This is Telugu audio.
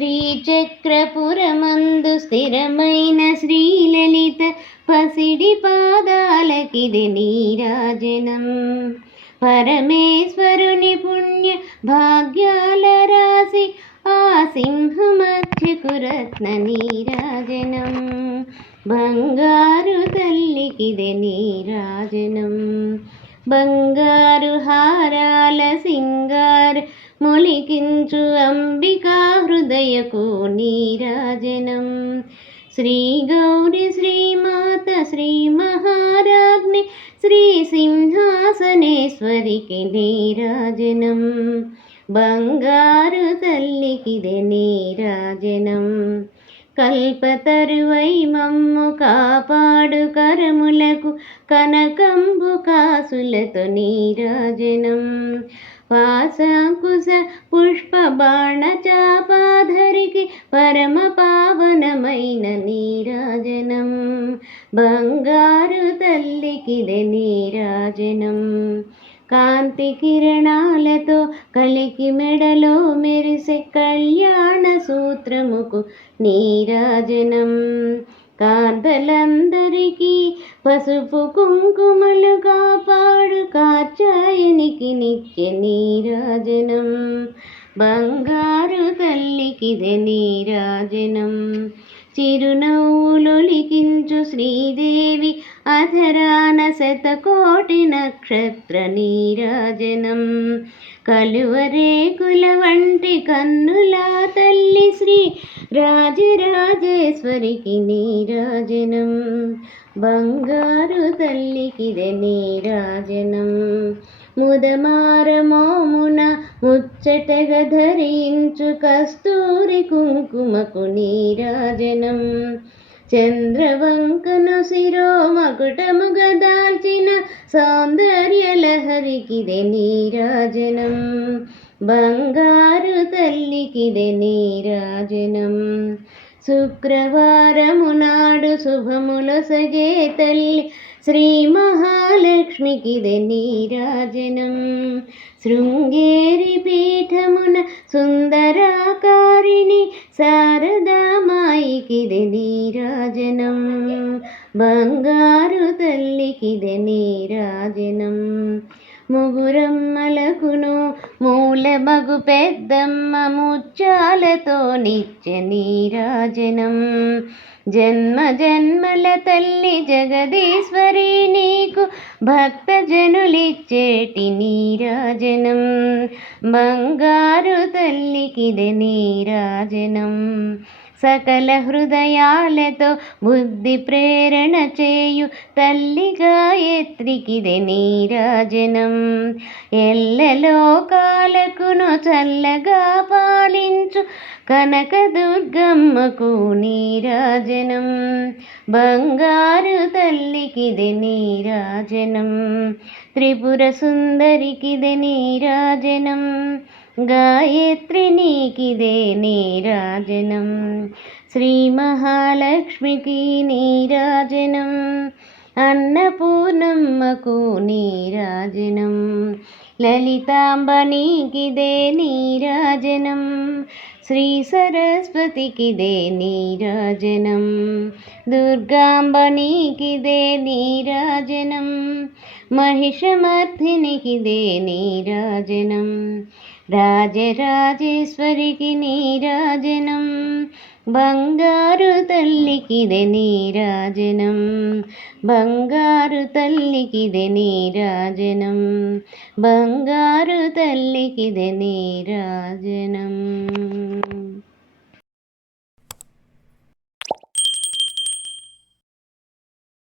శ్రీచక్రపురమందు స్థిరమైన శ్రీలలిత పసిడి పాదాలకిది నీరాజనం. పరమేశ్వరుని పుణ్య భాగ్యాల రాశి ఆ సింహమధ్యకు రత్న నీరాజనం. బంగారు తల్లికిది నీరాజనం. బంగారు హారాల సింగారు మొలికించు అంబికా హృదయకు నీరాజనం. శ్రీ గౌరి శ్రీమాత శ్రీ మహారాజ్ని శ్రీ సింహాసనేశ్వరికి నీరాజనం. బంగారు తల్లికిదే నీరాజనం. కల్పతరువై మమ్ము కాపాడు కరములకు కనకంబు కాసులతో నీరాజనం. వాసాకుశ పుష్ప బాణ చాపాధరికి పరమ పావనమైన నీరాజనం. బంగారు తల్లికిదే నీరాజనం. కాంతి కిరణాలతో కలికి మెడలో మెరిసే కళ్యాణ సూత్రముకు నీరాజనం. కాంతలందరికీ పసుపు కుంకుమలు కాపాడు కాచాయనికి నిత్య నీరాజనం బంగారు తల్లికిదే నీరాజనం చిరునవ్వులొలికించు శ్రీదేవి అధరాన శతకోటి నక్షత్ర నీరాజనం. కలువరేకుల వంటి కన్నుల తల్లి శ్రీ రాజరాజేశ్వరికి నీరాజనం. బంగారు తల్లికిదే నీరాజనం. ముదమారమోమున ముచ్చట ధరించు కస్తూరి కుంకుమకు నీరాజనం. చంద్రవంకను శిరో గదార్చిన దాల్చిన సౌందర్యలహరికిదే నీరాజనం. బంగారు తల్లికిదే నీరాజనం. శుక్రవారము నాడు శుభములొసగే తల్లి. శ్రీ మహాలక్ష్మికిదే నీరాజనం. శృంగేరి పీఠమున సుందరాకారిణి శారదామాయికిదే నీరాజనం. బంగారు తల్లికిదే నీరాజనం. ముగురమ్మలకును మూలమగు పెద్దమ్మ ముత్యాలతో నిత్య నీరాజనం. జన్మ జన్మల తల్లి జగదీశ్వరి నీకు భక్తజనులిచ్చేటి నీరాజనం. బంగారు తల్లికిదే నీరాజనం. సకల హృదయాలతో బుద్ధి ప్రేరణ చేయు తల్లి గాయత్రికిదే నీరాజనం. ఎల్లలోకాలకును చల్లగా పాలించు కనకదుర్గమ్మకు నీరాజనం. బంగారు తల్లికిదే నీరాజనం. త్రిపుర సుందరికిదే నీరాజనం. గాయత్రి నీకిదే నీరాజనం శ్రీ మహాలక్ష్మికి నీరాజనం అన్నపూర్ణమ్మకు నీరాజనం లలితాంబనీకిదే నీరాజనం శ్రీ సరస్వతికిదే నీరాజనం దుర్గాంబనీకిదే నీరాజనం మహిషమర్థినికిదే నీరాజనం రాజరాజేశ్వరికి నీరాజనం బంగారు తల్లికిదే నీరాజనం బంగారు తల్లికిదే నీరాజనం బంగారు తల్లికిదే నీరాజనం